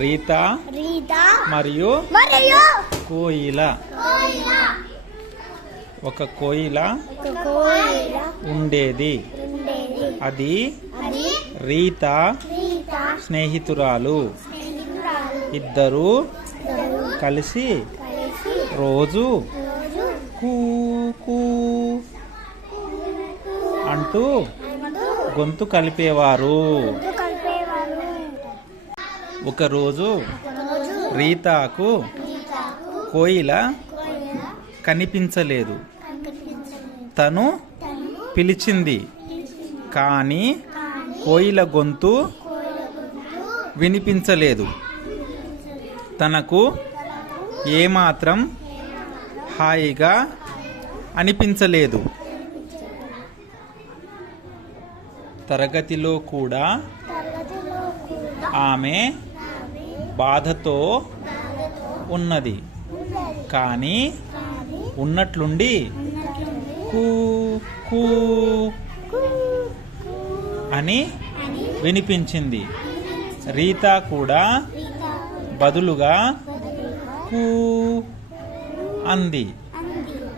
రీత మరియు కోయిల. ఒక కోయిల ఉండేది. అది రీత స్నేహితురాలు. ఇద్దరు కలిసి రోజు కూ కూ అంటూ గొంతు కలిపేవారు. ఒకరోజు రీతాకు కోయిల కనిపించలేదు. తను పిలిచింది, కానీ కోయిల గొంతు వినిపించలేదు. తనకు ఏమాత్రం హాయిగా అనిపించలేదు. తరగతిలో కూడా ఆమె బాధతో ఉన్నది. కానీ ఉన్నట్లుండి కూ కూ అని వినిపించింది. రీత కూడా బదులుగా కూ అంది.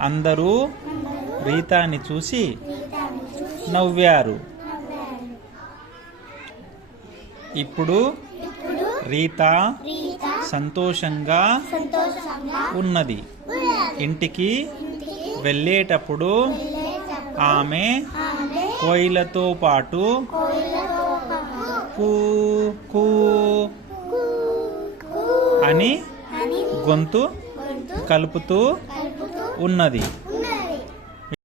అందరూ రీతాని చూసి నవ్వారు. ఇప్పుడు రీత సంతోషంగా ఉన్నది. ఇంటికి వెళ్ళేటప్పుడు ఆమె కోయిలతో పాటు కూ కూ అని గొంతు కలుపుతూ ఉన్నది.